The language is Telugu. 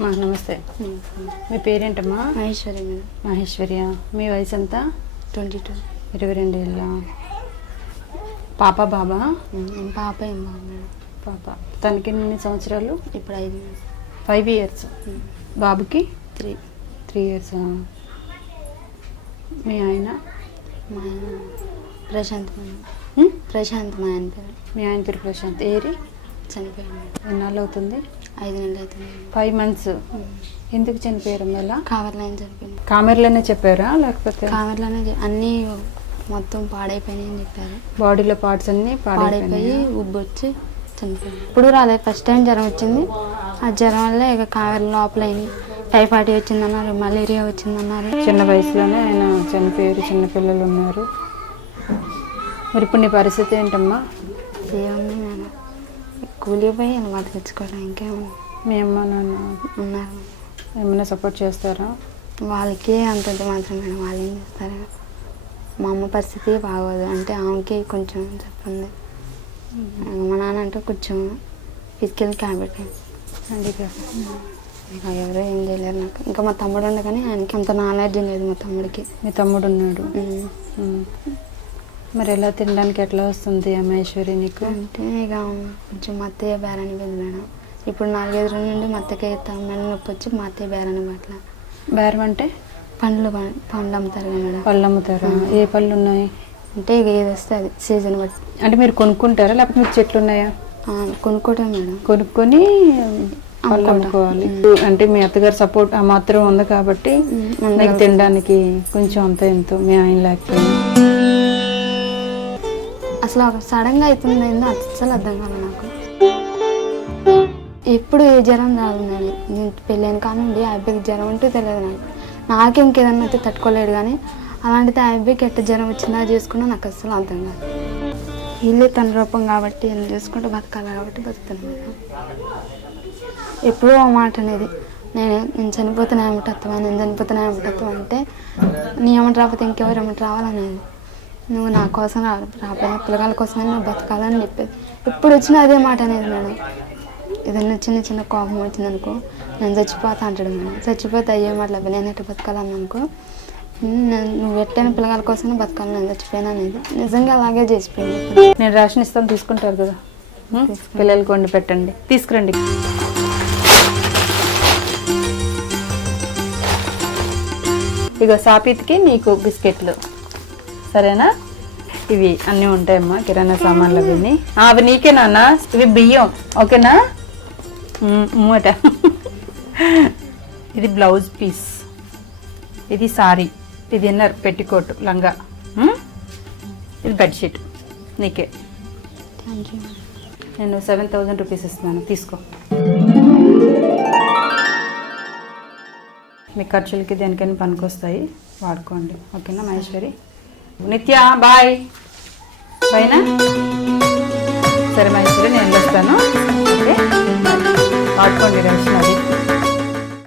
మా నమస్తే. మీ పేరేంటమ్మా? మహేశ్వరి మేడం. మహేశ్వర్య. మీ వయసు ఎంత? Twenty two. ఇరవై రెండు ఏళ్ళ పాప బాబా? పాప ఏం బాబు పాప. తనకి ఎన్ని సంవత్సరాలు? ఇప్పుడు ఐదు ఫైవ్ ఇయర్స్. బాబుకి? త్రీ. Three years. మీ ఆయన? మా ఆయన ప్రశాంత్? ప్రశాంత్ మా ఆయన పేరు. మీ ఆయన పేరు ప్రశాంత్. ఏరి? చనిపోయాడు మేడం ఎన్నాళ్ళు అవుతుంది ఐదు నెలలు అవుతుంది. Five months. ఎందుకు చనిపోయారు మళ్ళా? కావర్లో ఆయన చనిపోయింది కామెర్లోనే చెప్పారా లేకపోతే? కావర్లోనే చె- అన్నీ మొత్తం పాడైపోయినాయి అని చెప్పారు. బాడీలో పార్ట్స్ అన్ని పాడైపోయి ఉబ్బు వచ్చి చనిపోయింది ఇప్పుడు రాలేదు ఫస్ట్ టైం జ్వరం వచ్చింది. ఆ జ్వరం వల్ల ఇక కావేరి లోపల టైఫాయిడ్ వచ్చిందన్నారు మలేరియా వచ్చిందన్నారు. చిన్న వయసులోనే ఆయన చనిపోయారు చిన్న పిల్లలు ఉన్నారు. మరి ఇప్పుడు నీ పరిస్థితి ఏంటమ్మా? ఏముంది మేడం కూలి పోయి అనమాట తెచ్చుకోవడం ఇంకేముంది మీ అమ్మ నాన్న ఉన్నారు. ఏమైనా సపోర్ట్ చేస్తారా? వాళ్ళకి అంతంత మాత్రం మేడం వాళ్ళు ఏం చేస్తారు? మా అమ్మ పరిస్థితి బాగోదు. అంటే ఆమెకి కొంచెం చెప్పింది మా నాన్న అంటే కొంచెం ఫిజికల్ క్యాబిట్ అందుకే. ఇంకా ఎవరో ఏం చేయలేరు నాకు. ఇంకా మా తమ్ముడు ఉండే కానీ ఆయనకి అంత నాలెడ్జ్ లేదు మా తమ్ముడికి. మీ తమ్ముడు ఉన్నాడు. మరి ఎలా తినడానికి ఎట్లా వస్తుంది అమ్మేశ్వరి నీకు? అంటే ఇక కొంచెం మా అత్తయ్య బేరాని పోయింది మేడం. ఇప్పుడు నాలుగైదు రోజుల నుండి మా అత్తయ్యకి తమ్ముడు నొప్పి వచ్చి మా అత్తయ్య బేరాని పట్ల బేరం అంటే? పండ్లు పండ్లు అమ్ముతారు కదా మేడం. పళ్ళు అమ్ముతారా? ఏ పళ్ళు ఉన్నాయి? అంటే ఇక ఏది వస్తే అది సీజన్ బట్టి. అంటే మీరు కొనుక్కుంటారా? లేకపోతే మీకు చెట్లు ఉన్నాయా? కొనుక్కోవటం మేడం. కొనుక్కొని పళ్ళు. అమ్ముకోవాలి. అంటే మీ అత్తగారు సపోర్ట్ ఆ మాత్రం ఉంది కాబట్టి మీకు తినడానికి కొంచెం అంత ఎంతో మీ ఆయన లేకపోయినా. అసలు ఒక సడన్గా అవుతుంది ఏందో అస్సలు అర్థం కాదు నాకు. ఎప్పుడు ఏ జ్వరం రాదు నేను పెళ్ళైన కానుండి ఆ అబ్బాయికి జ్వరం అంటూ తెలియదు నాకు. నాకు ఇంకేదన్నా అయితే తట్టుకోలేడు కానీ అలాంటిది ఆ అబ్బాయికి ఎట్ట జ్వరం వచ్చిందా చేసుకున్నా నాకు అస్సలు అర్థం కాదు. వీళ్ళే తన రూపం కాబట్టి ఏం చేసుకుంటూ బతకాలి కాబట్టి బతుకుతాను ఎప్పుడూ ఆ మాట అనేది నేను నేను చనిపోతున్నా ఏమిటత్వా నేను చనిపోతున్నా ఏమిటత్వా అంటే నీ ఏమంటే రాకపోతే ఇంకెవరు ఏమంటే రావాలనేది. నువ్వు నా కోసం రాబోయే పిల్లగాల కోసమే నువ్వు బతకాలని చెప్పేది. ఇప్పుడు వచ్చిన అదే మాట అనేది మేడం. ఏదైనా చిన్న చిన్న కోపం వచ్చిందనుకో నేను చచ్చిపోతా అంటాడు మేడం. చచ్చిపోతే అయ్యే మాటలు నేను ఎట్ట బతకాలని అనుకో నేను నువ్వు ఎట్టైన పిల్లగాల కోసమే బతకాలి నేను చచ్చిపోయినా అనేది నిజంగా అలాగే చేసిపోయింది. నేను రేషన్ ఇస్తాను తీసుకుంటారు కదా? పిల్లలకి వండి పెట్టండి. తీసుకురండి. ఇక సాపిత్కి నీకు బిస్కెట్లు. సరేనా? ఇవి అన్నీ ఉంటాయమ్మా కిరాణా సామాన్లు అవన్నీ. ఆ, అవి నీకే నాన్న ఇవి బియ్యం ఓకేనా? మూట ఇది బ్లౌజ్ పీస్. ఇది సారీ. ఇది ఇన్నర్ పెట్టికోట్ లంగా? ఇది బెడ్షీట్. నీకే. నేను సెవెన్ థౌజండ్ రూపీస్ ఇస్తున్నాను. తీసుకో. మీ ఖర్చులకి దేనికైనా పనికొస్తాయి. వాడుకోండి. ఓకేనా మహేశ్వరి? నిత్య బాయ్. బాయ్నా సరే మహేశ్వరి నేను వస్తాను. ఓకే? బాయ్. వాడుకోండి